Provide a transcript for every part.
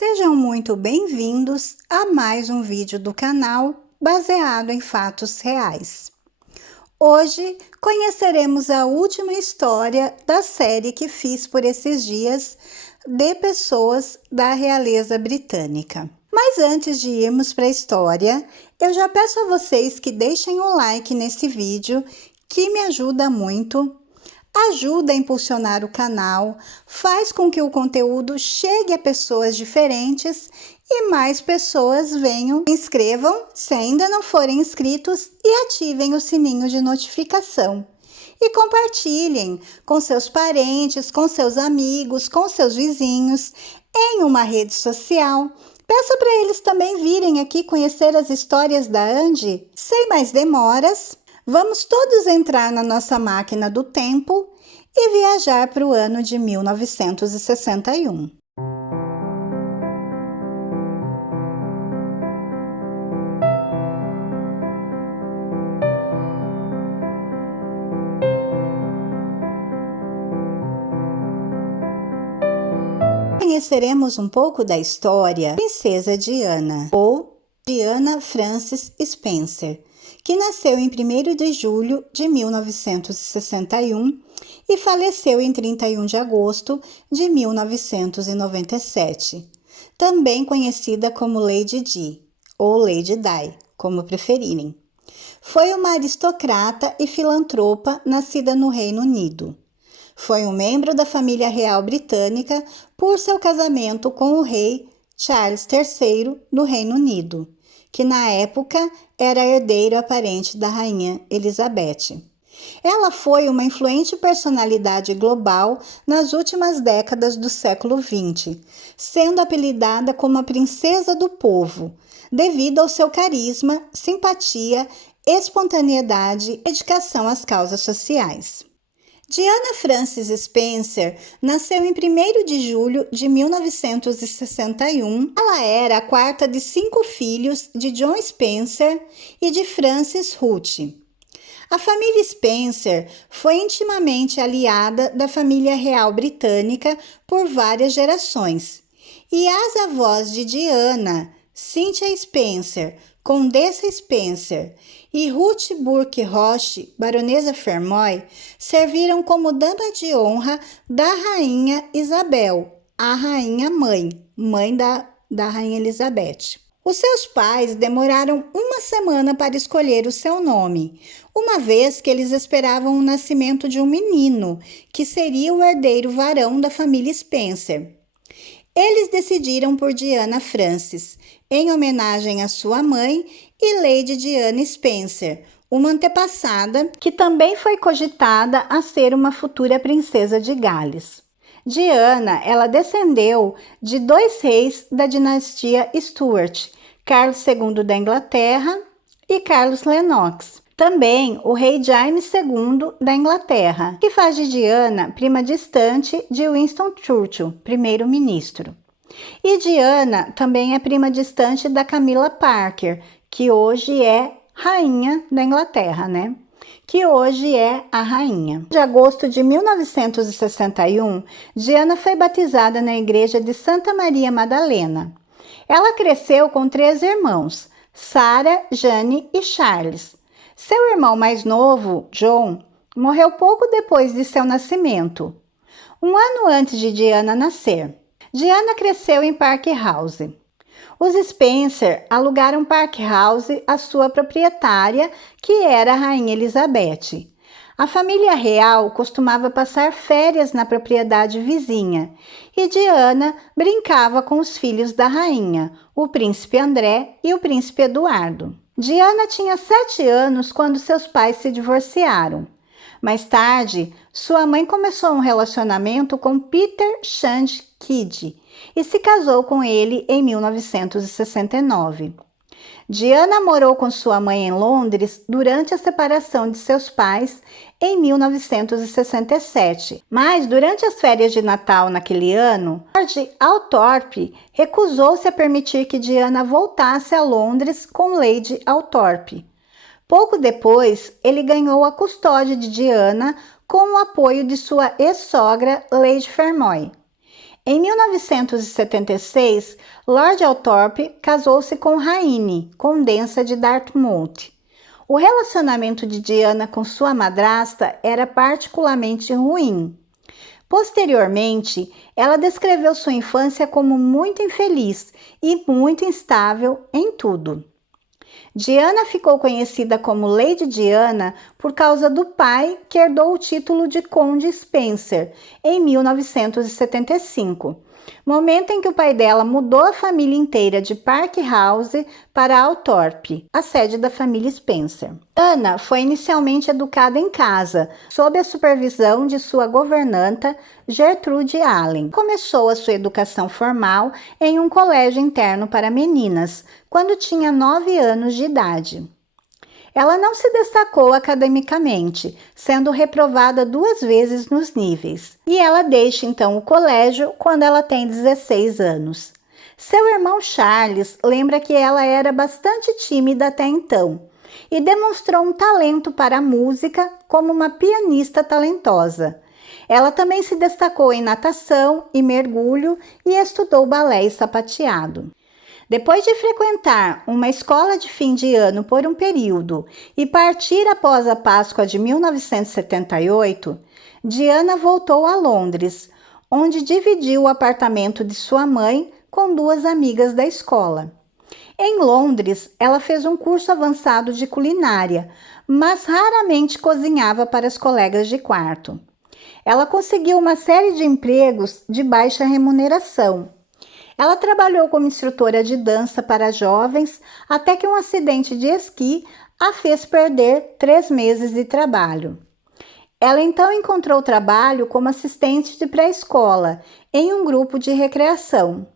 Sejam muito bem-vindos a mais um vídeo do canal baseado em fatos reais. Hoje conheceremos a última história da série que fiz por esses dias de pessoas da realeza britânica. Mas antes de irmos para a história, eu já peço a vocês que deixem o like nesse vídeo, que me ajuda muito. Ajuda a impulsionar o canal, faz com que o conteúdo chegue a pessoas diferentes e mais pessoas venham. Se inscrevam se ainda não forem inscritos e ativem o sininho de notificação. E compartilhem com seus parentes, com seus amigos, com seus vizinhos, em uma rede social. Peça para eles também virem aqui conhecer as histórias da Andy. Sem mais demoras, vamos todos entrar na nossa máquina do tempo e viajar para o ano de 1961. Conheceremos um pouco da história da Princesa Diana, ou Diana Frances Spencer, que nasceu em 1º de julho de 1961 e faleceu em 31 de agosto de 1997, também conhecida como Lady Di, ou Lady Di, como preferirem. Foi uma aristocrata e filantropa nascida no Reino Unido. Foi um membro da família real britânica por seu casamento com o rei Charles III do Reino Unido, que na época era herdeiro aparente da rainha Elizabeth. Ela foi uma influente personalidade global nas últimas décadas do século XX, sendo apelidada como a Princesa do Povo, devido ao seu carisma, simpatia, espontaneidade e dedicação às causas sociais. Diana Frances Spencer nasceu em 1º de julho de 1961. Ela era a quarta de 5 filhos de John Spencer e de Frances Ruth. A família Spencer foi intimamente aliada da família real britânica por várias gerações. E as avós de Diana, Cynthia Spencer, Condessa Spencer, e Ruth Burke Roche, baronesa Fermoy, serviram como dama de honra da rainha Isabel, a rainha-mãe, mãe da rainha Elizabeth. Os seus pais demoraram uma semana para escolher o seu nome, uma vez que eles esperavam o nascimento de um menino, que seria o herdeiro varão da família Spencer. Eles decidiram por Diana Frances, em homenagem à sua mãe e Lady Diana Spencer, uma antepassada que também foi cogitada a ser uma futura princesa de Gales. Diana, ela descendeu de 2 reis da dinastia Stuart, Carlos II da Inglaterra e Carlos Lennox. Também o rei James II da Inglaterra, que faz de Diana prima distante de Winston Churchill, primeiro-ministro. E Diana também é prima distante da Camilla Parker, que hoje é rainha da Inglaterra, né? Que hoje é a rainha. De agosto de 1961, Diana foi batizada na igreja de Santa Maria Madalena. Ela cresceu com 3 irmãos, Sarah, Jane e Charles. Seu irmão mais novo, John, morreu pouco depois de seu nascimento, um ano antes de Diana nascer. Diana cresceu em Park House. Os Spencer alugaram Park House à sua proprietária, que era a rainha Elizabeth. A família real costumava passar férias na propriedade vizinha e Diana brincava com os filhos da rainha, o príncipe André e o príncipe Eduardo. Diana tinha 7 anos quando seus pais se divorciaram. Mais tarde, sua mãe começou um relacionamento com Peter Shand Kidd e se casou com ele em 1969. Diana morou com sua mãe em Londres durante a separação de seus pais em 1967, mas durante as férias de Natal naquele ano, Lord Althorp recusou-se a permitir que Diana voltasse a Londres com Lady Althorp. Pouco depois, ele ganhou a custódia de Diana com o apoio de sua ex-sogra, Lady Fermoy. Em 1976, Lord Althorp casou-se com Rainhe, condessa de Dartmouth. O relacionamento de Diana com sua madrasta era particularmente ruim. Posteriormente, ela descreveu sua infância como muito infeliz e muito instável em tudo. Diana ficou conhecida como Lady Diana por causa do pai que herdou o título de Conde Spencer em 1975, momento em que o pai dela mudou a família inteira de Park House para Althorp, a sede da família Spencer. Diana foi inicialmente educada em casa, sob a supervisão de sua governanta Gertrude Allen. Começou a sua educação formal em um colégio interno para meninas, quando tinha 9 anos de idade. Ela não se destacou academicamente, sendo reprovada 2 vezes nos níveis. E ela deixa então o colégio quando ela tem 16 anos. Seu irmão Charles lembra que ela era bastante tímida até então e demonstrou um talento para a música como uma pianista talentosa. Ela também se destacou em natação e mergulho e estudou balé e sapateado. Depois de frequentar uma escola de fim de ano por um período e partir após a Páscoa de 1978, Diana voltou a Londres, onde dividiu o apartamento de sua mãe com 2 amigas da escola. Em Londres, ela fez um curso avançado de culinária, mas raramente cozinhava para as colegas de quarto. Ela conseguiu uma série de empregos de baixa remuneração. Ela trabalhou como instrutora de dança para jovens até que um acidente de esqui a fez perder 3 meses de trabalho. Ela então encontrou trabalho como assistente de pré-escola em um grupo de recreação.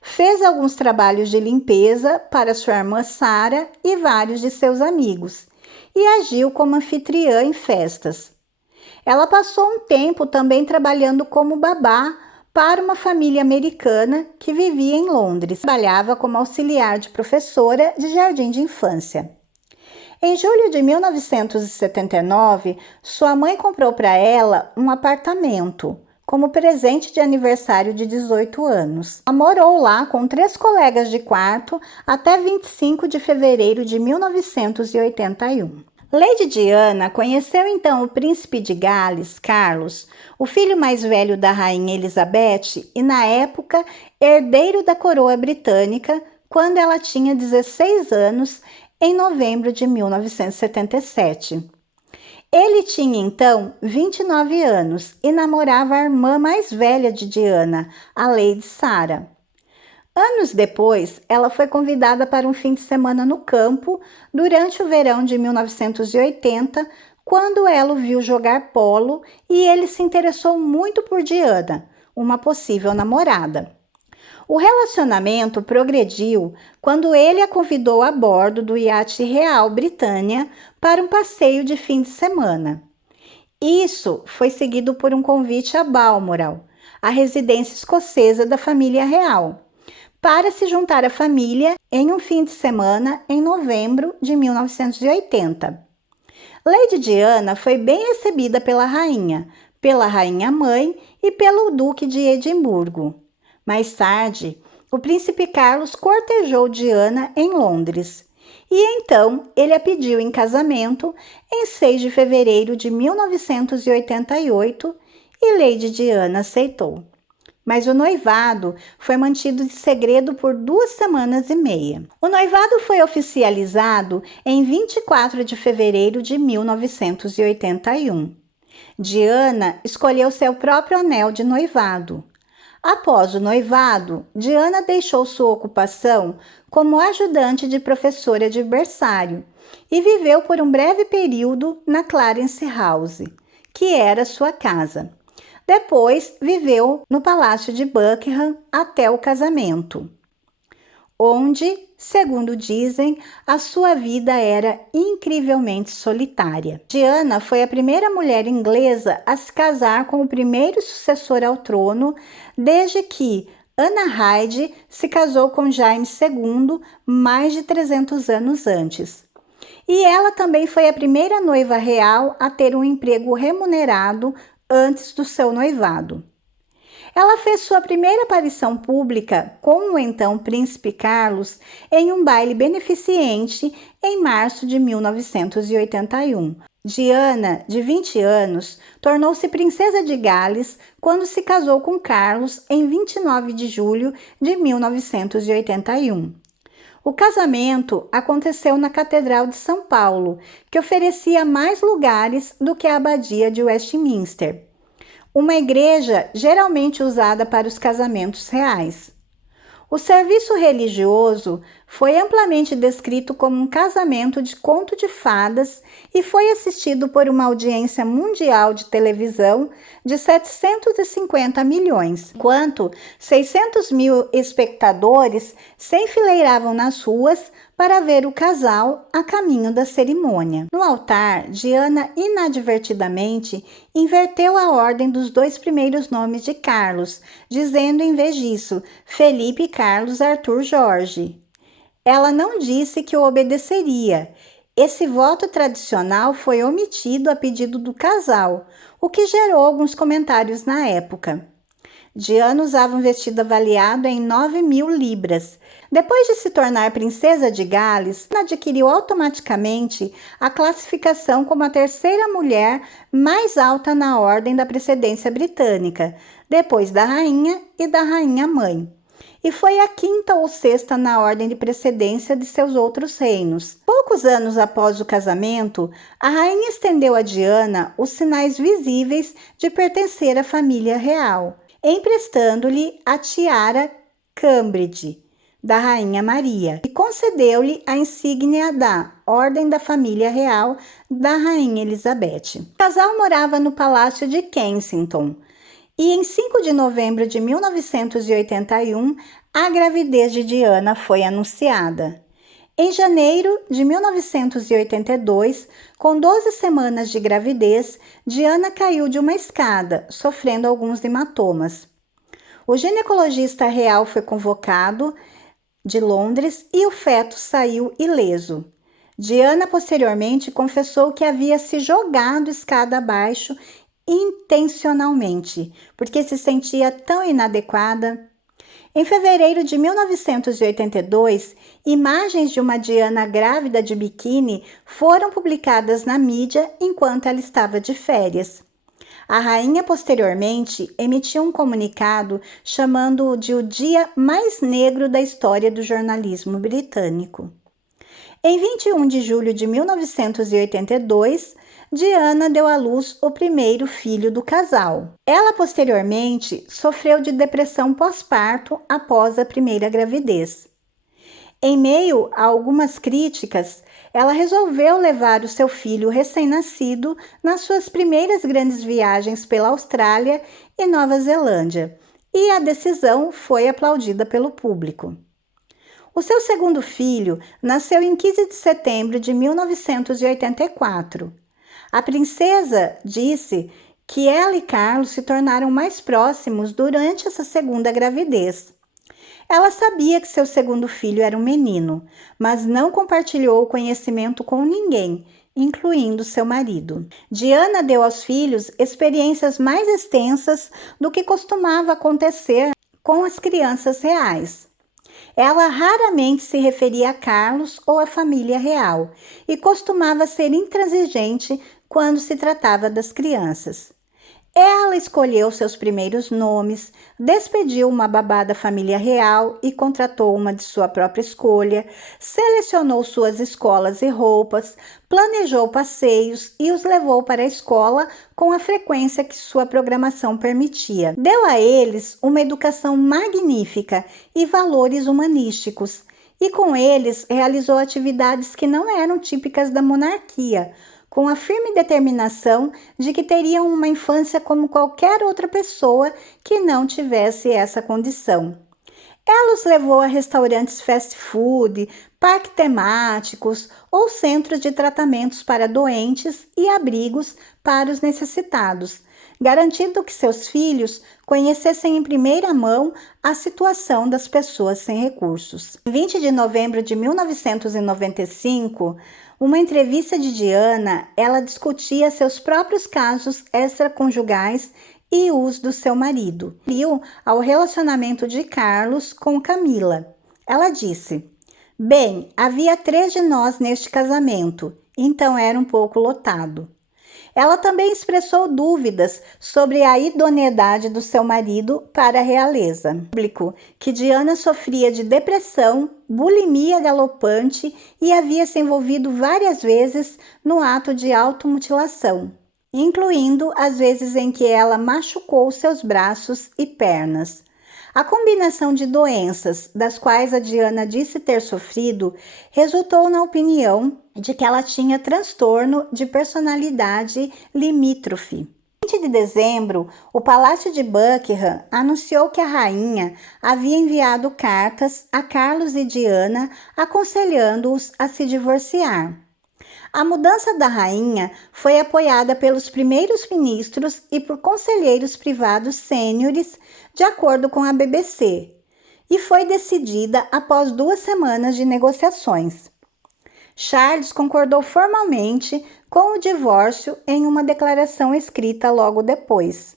Fez alguns trabalhos de limpeza para sua irmã Sarah e vários de seus amigos e agiu como anfitriã em festas. Ela passou um tempo também trabalhando como babá para uma família americana que vivia em Londres. Trabalhava como auxiliar de professora de jardim de infância. Em julho de 1979, sua mãe comprou para ela um apartamento como presente de aniversário de 18 anos. Ela morou lá com 3 colegas de quarto até 25 de fevereiro de 1981. Lady Diana conheceu então o príncipe de Gales, Carlos, o filho mais velho da rainha Elizabeth e, na época, herdeiro da coroa britânica, quando ela tinha 16 anos, em novembro de 1977. Ele tinha então 29 anos e namorava a irmã mais velha de Diana, a Lady Sarah. Anos depois, ela foi convidada para um fim de semana no campo durante o verão de 1980, quando ela o viu jogar polo e ele se interessou muito por Diana, uma possível namorada. O relacionamento progrediu quando ele a convidou a bordo do iate Real Britannia para um passeio de fim de semana. Isso foi seguido por um convite a Balmoral, a residência escocesa da família real, para se juntar à família em um fim de semana em novembro de 1980. Lady Diana foi bem recebida pela rainha mãe e pelo duque de Edimburgo. Mais tarde, o príncipe Carlos cortejou Diana em Londres e então ele a pediu em casamento em 6 de fevereiro de 1988 e Lady Diana aceitou. Mas o noivado foi mantido de segredo por 2 semanas e meia. O noivado foi oficializado em 24 de fevereiro de 1981. Diana escolheu seu próprio anel de noivado. Após o noivado, Diana deixou sua ocupação como ajudante de professora de berçário e viveu por um breve período na Clarence House, que era sua casa. Depois, viveu no Palácio de Buckingham até o casamento, onde, segundo dizem, a sua vida era incrivelmente solitária. Diana foi a primeira mulher inglesa a se casar com o primeiro sucessor ao trono desde que Ana Hyde se casou com Jaime II mais de 300 anos antes. E ela também foi a primeira noiva real a ter um emprego remunerado antes do seu noivado. Ela fez sua primeira aparição pública com o então Príncipe Carlos em um baile beneficente em março de 1981. Diana, de 20 anos, tornou-se princesa de Gales quando se casou com Carlos em 29 de julho de 1981. O casamento aconteceu na Catedral de São Paulo, que oferecia mais lugares do que a Abadia de Westminster, uma igreja geralmente usada para os casamentos reais. O serviço religioso foi amplamente descrito como um casamento de conto de fadas e foi assistido por uma audiência mundial de televisão de 750 milhões, enquanto 600 mil espectadores se enfileiravam nas ruas para ver o casal a caminho da cerimônia. No altar, Diana inadvertidamente inverteu a ordem dos dois primeiros nomes de Carlos, dizendo em vez disso, Felipe Carlos Arthur Jorge. Ela não disse que o obedeceria. Esse voto tradicional foi omitido a pedido do casal, o que gerou alguns comentários na época. Diana usava um vestido avaliado em 9.000 libras. Depois de se tornar princesa de Gales, adquiriu automaticamente a classificação como a terceira mulher mais alta na ordem da precedência britânica, depois da rainha e da rainha-mãe. E foi a quinta ou sexta na ordem de precedência de seus outros reinos. Poucos anos após o casamento, a rainha estendeu a Diana os sinais visíveis de pertencer à família real, emprestando-lhe a tiara Cambridge, da Rainha Maria, e concedeu-lhe a insígnia da Ordem da Família Real da Rainha Elizabeth. O casal morava no Palácio de Kensington, e em 5 de novembro de 1981, a gravidez de Diana foi anunciada. Em janeiro de 1982, com 12 semanas de gravidez, Diana caiu de uma escada, sofrendo alguns hematomas. O ginecologista real foi convocado de Londres e o feto saiu ileso. Diana posteriormente confessou que havia se jogado escada abaixo intencionalmente, porque se sentia tão inadequada. Em fevereiro de 1982, imagens de uma Diana grávida de biquíni foram publicadas na mídia enquanto ela estava de férias. A rainha posteriormente emitiu um comunicado chamando-o de o dia mais negro da história do jornalismo britânico. Em 21 de julho de 1982, Diana deu à luz o primeiro filho do casal. Ela posteriormente sofreu de depressão pós-parto após a primeira gravidez. Em meio a algumas críticas, ela resolveu levar o seu filho recém-nascido nas suas primeiras grandes viagens pela Austrália e Nova Zelândia, e a decisão foi aplaudida pelo público. O seu segundo filho nasceu em 15 de setembro de 1984. A princesa disse que ela e Carlos se tornaram mais próximos durante essa segunda gravidez. Ela sabia que seu segundo filho era um menino, mas não compartilhou o conhecimento com ninguém, incluindo seu marido. Diana deu aos filhos experiências mais extensas do que costumava acontecer com as crianças reais. Ela raramente se referia a Carlos ou à família real e costumava ser intransigente quando se tratava das crianças. Ela escolheu seus primeiros nomes, despediu uma babá da família real e contratou uma de sua própria escolha, selecionou suas escolas e roupas, planejou passeios e os levou para a escola com a frequência que sua programação permitia. Deu a eles uma educação magnífica e valores humanísticos, e com eles realizou atividades que não eram típicas da monarquia, com a firme determinação de que teriam uma infância como qualquer outra pessoa que não tivesse essa condição. Ela os levou a restaurantes fast food, parques temáticos ou centros de tratamentos para doentes e abrigos para os necessitados, garantindo que seus filhos conhecessem em primeira mão a situação das pessoas sem recursos. Em 20 de novembro de 1995, uma entrevista de Diana, ela discutia seus próprios casos extraconjugais e os do seu marido. Viu ao relacionamento de Carlos com Camila. Ela disse: bem, havia 3 de nós neste casamento, então era um pouco lotado. Ela também expressou dúvidas sobre a idoneidade do seu marido para a realeza. Público que Diana sofria de depressão, bulimia galopante e havia se envolvido várias vezes no ato de automutilação, incluindo as vezes em que ela machucou seus braços e pernas. A combinação de doenças das quais a Diana disse ter sofrido resultou na opinião de que ela tinha transtorno de personalidade limítrofe. Em 20 de dezembro, o Palácio de Buckingham anunciou que a rainha havia enviado cartas a Carlos e Diana aconselhando-os a se divorciar. A mudança da rainha foi apoiada pelos primeiros ministros e por conselheiros privados sêniores, de acordo com a BBC, e foi decidida após 2 semanas de negociações. Charles concordou formalmente com o divórcio em uma declaração escrita logo depois.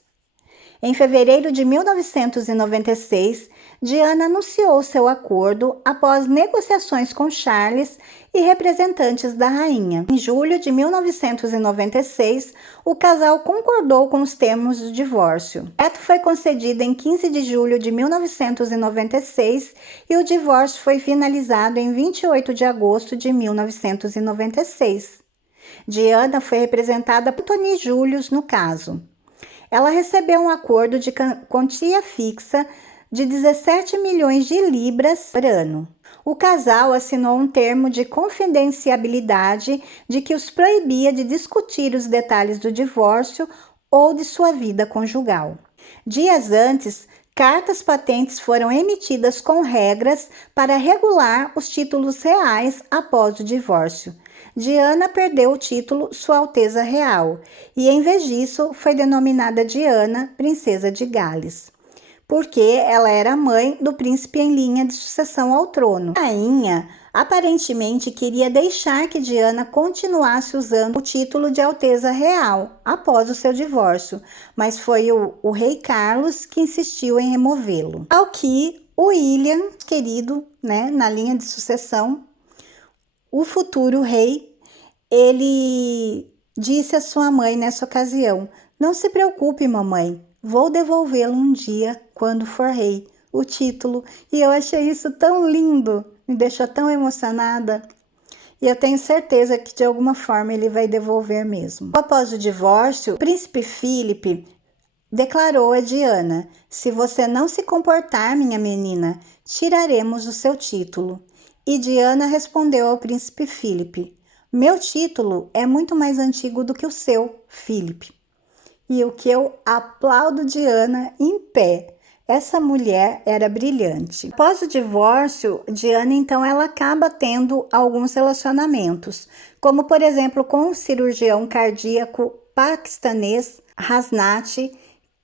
Em fevereiro de 1996, Diana anunciou seu acordo após negociações com Charles e representantes da rainha. Em julho de 1996, o casal concordou com os termos do divórcio. O decreto foi concedido em 15 de julho de 1996 e o divórcio foi finalizado em 28 de agosto de 1996. Diana foi representada por Anthony Julius no caso. Ela recebeu um acordo de quantia fixa de 17 milhões de libras por ano. O casal assinou um termo de confidencialidade de que os proibia de discutir os detalhes do divórcio ou de sua vida conjugal. Dias antes, cartas patentes foram emitidas com regras para regular os títulos reais após o divórcio. Diana perdeu o título Sua Alteza Real e, em vez disso, foi denominada Diana, Princesa de Gales, porque ela era mãe do príncipe em linha de sucessão ao trono. A rainha aparentemente queria deixar que Diana continuasse usando o título de Alteza Real após o seu divórcio, mas foi o rei Carlos que insistiu em removê-lo. Ao que o William, querido, na linha de sucessão, o futuro rei, ele disse à sua mãe nessa ocasião: não se preocupe, mamãe, vou devolvê-lo um dia quando for rei, o título. E eu achei isso tão lindo, me deixou tão emocionada. E eu tenho certeza que de alguma forma ele vai devolver mesmo. Após o divórcio, o príncipe Philip declarou a Diana: se você não se comportar, minha menina, tiraremos o seu título. E Diana respondeu ao príncipe Philip: meu título é muito mais antigo do que o seu, Philip. E o que eu aplaudo Diana em pé. Essa mulher era brilhante. Após o divórcio, Diana então ela acaba tendo alguns relacionamentos, como por exemplo com o cirurgião cardíaco paquistanês Hasnat,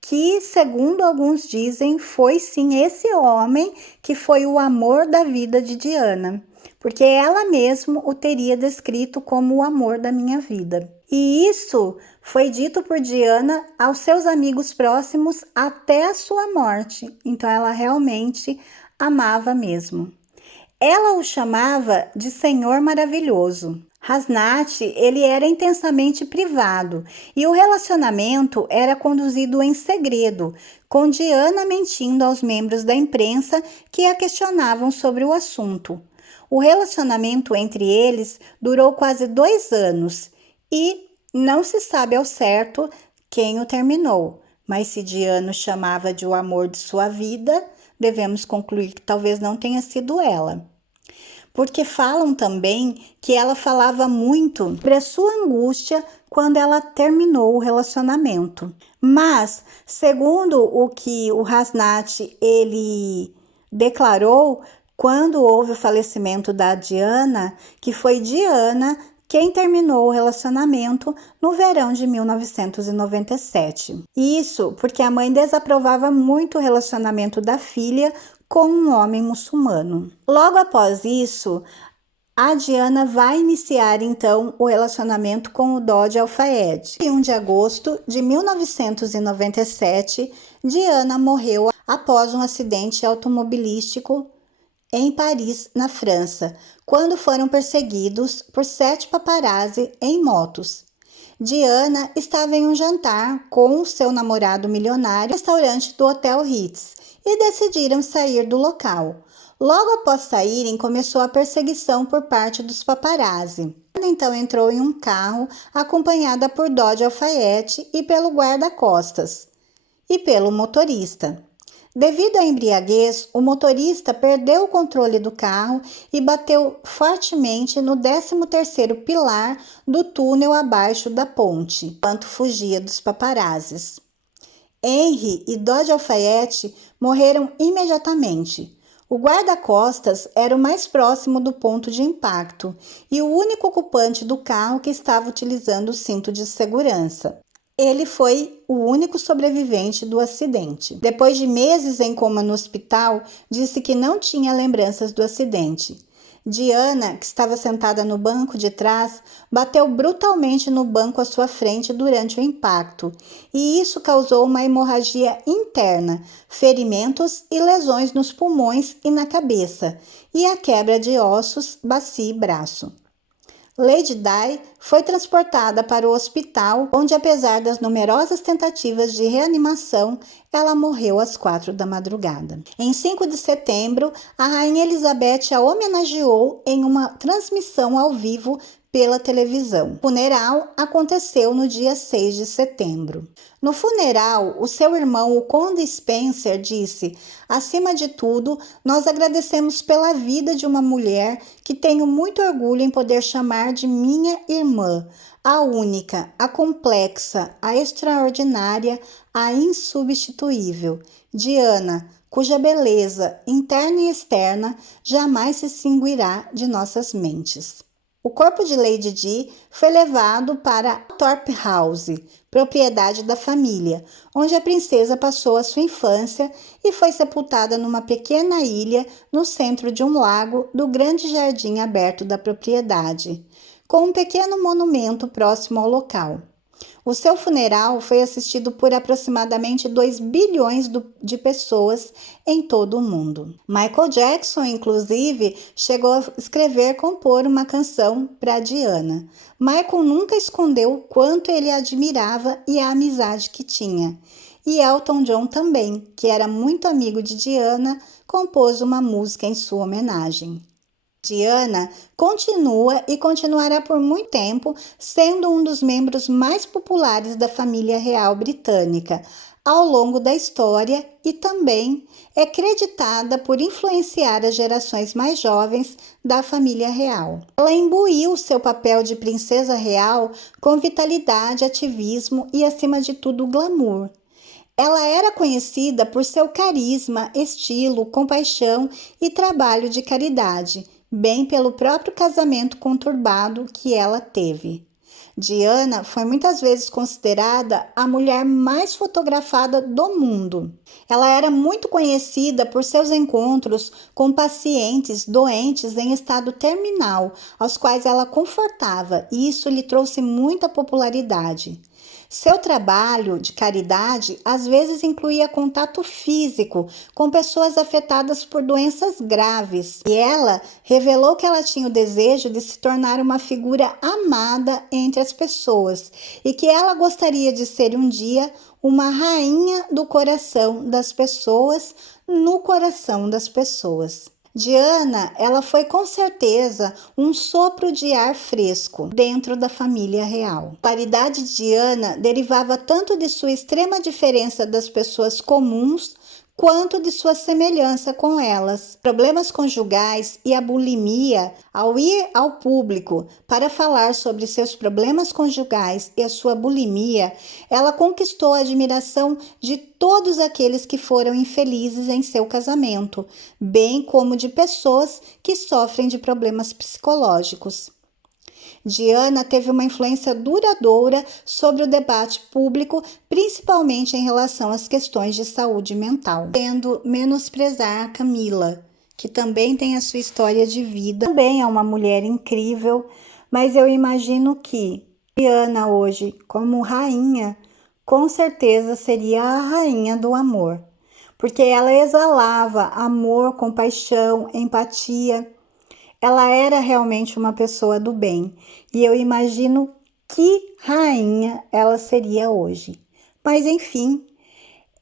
que, segundo alguns dizem, foi sim esse homem que foi o amor da vida de Diana, porque ela mesma o teria descrito como o amor da minha vida. E isso foi dito por Diana aos seus amigos próximos até a sua morte, então ela realmente amava mesmo. Ela o chamava de Senhor Maravilhoso. Hasnat, ele era intensamente privado e o relacionamento era conduzido em segredo, com Diana mentindo aos membros da imprensa que a questionavam sobre o assunto. O relacionamento entre eles durou quase 2 anos e não se sabe ao certo quem o terminou, mas se Diana o chamava de o amor de sua vida, devemos concluir que talvez não tenha sido ela. Porque falam também que ela falava muito sobre a sua angústia quando ela terminou o relacionamento. Mas, segundo o que o Hasnat ele declarou quando houve o falecimento da Diana, que foi Diana quem terminou o relacionamento no verão de 1997. Isso porque a mãe desaprovava muito o relacionamento da filha com um homem muçulmano. Logo após isso, A Diana vai iniciar então o relacionamento com o Dodi Al-Fayed. Em 1 de agosto de 1997, Diana morreu após um acidente automobilístico em Paris, na França, quando foram perseguidos por 7 paparazzi em motos. Diana estava em um jantar com seu namorado milionário no restaurante do Hotel Ritz e decidiram sair do local. Logo após saírem, começou a perseguição por parte dos paparazzi. Ela então entrou em um carro acompanhada por Dodi Al-Fayed e pelo guarda-costas e pelo motorista. Devido à embriaguez, o motorista perdeu o controle do carro e bateu fortemente no 13º pilar do túnel abaixo da ponte, enquanto fugia dos paparazzis. Henry e Dodi Al-Fayed morreram imediatamente. O guarda-costas era o mais próximo do ponto de impacto e o único ocupante do carro que estava utilizando o cinto de segurança. Ele foi o único sobrevivente do acidente. Depois de meses em coma no hospital, disse que não tinha lembranças do acidente. Diana, que estava sentada no banco de trás, bateu brutalmente no banco à sua frente durante o impacto, e isso causou uma hemorragia interna, ferimentos e lesões nos pulmões e na cabeça, e a quebra de ossos, bacia e braço. Lady Di foi transportada para o hospital, onde, apesar das numerosas tentativas de reanimação, ela morreu às 4 da madrugada. Em 5 de setembro, a Rainha Elizabeth a homenageou em uma transmissão ao vivo pela televisão. O funeral aconteceu no dia 6 de setembro. No funeral, o seu irmão, o Conde Spencer, disse: "Acima de tudo, nós agradecemos pela vida de uma mulher que tenho muito orgulho em poder chamar de minha irmã, a única, a complexa, a extraordinária, a insubstituível, Diana, cuja beleza, interna e externa, jamais se extinguirá de nossas mentes." O corpo de Lady Di foi levado para Thorpe House, propriedade da família, onde a princesa passou a sua infância e foi sepultada numa pequena ilha no centro de um lago do grande jardim aberto da propriedade, com um pequeno monumento próximo ao local. O seu funeral foi assistido por aproximadamente 2 bilhões de pessoas em todo o mundo. Michael Jackson, inclusive, chegou a escrever e compor uma canção para Diana. Michael nunca escondeu o quanto ele a admirava e a amizade que tinha. E Elton John também, que era muito amigo de Diana, compôs uma música em sua homenagem. Diana continua e continuará por muito tempo sendo um dos membros mais populares da família real britânica ao longo da história e também é creditada por influenciar as gerações mais jovens da família real. Ela imbuiu seu papel de princesa real com vitalidade, ativismo e, acima de tudo, glamour. Ela era conhecida por seu carisma, estilo, compaixão e trabalho de caridade, bem pelo próprio casamento conturbado que ela teve. Diana foi muitas vezes considerada a mulher mais fotografada do mundo. Ela era muito conhecida por seus encontros com pacientes doentes em estado terminal, aos quais ela confortava, e isso lhe trouxe muita popularidade. Seu trabalho de caridade às vezes incluía contato físico com pessoas afetadas por doenças graves, e ela revelou que ela tinha o desejo de se tornar uma figura amada entre as pessoas e que ela gostaria de ser um dia uma rainha do coração das pessoas, no coração das pessoas. Diana, ela foi com certeza um sopro de ar fresco dentro da família real. A paridade de Diana derivava tanto de sua extrema diferença das pessoas comuns, quanto de sua semelhança com elas. Problemas conjugais e a bulimia, ao ir ao público para falar sobre seus problemas conjugais e a sua bulimia, ela conquistou a admiração de todos aqueles que foram infelizes em seu casamento, bem como de pessoas que sofrem de problemas psicológicos. Diana teve uma influência duradoura sobre o debate público, principalmente em relação às questões de saúde mental, tendo menosprezar Camila, que também tem a sua história de vida. Também é uma mulher incrível, mas eu imagino que Diana hoje, como rainha, com certeza seria a rainha do amor, porque ela exalava amor, compaixão, empatia. Ela era realmente uma pessoa do bem, e eu imagino que rainha ela seria hoje. Mas enfim,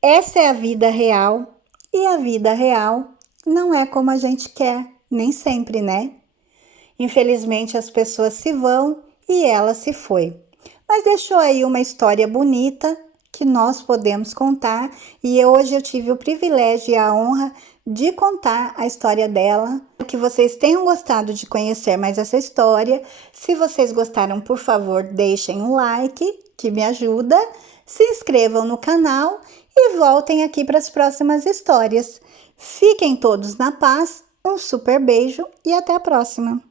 essa é a vida real, e a vida real não é como a gente quer, nem sempre, né? Infelizmente as pessoas se vão e ela se foi. Mas deixou aí uma história bonita que nós podemos contar, e hoje eu tive o privilégio e a honra de contar a história dela. Que vocês tenham gostado de conhecer mais essa história. Se vocês gostaram, por favor, deixem um like, que me ajuda. Se inscrevam no canal e voltem aqui para as próximas histórias. Fiquem todos na paz, um super beijo e até a próxima!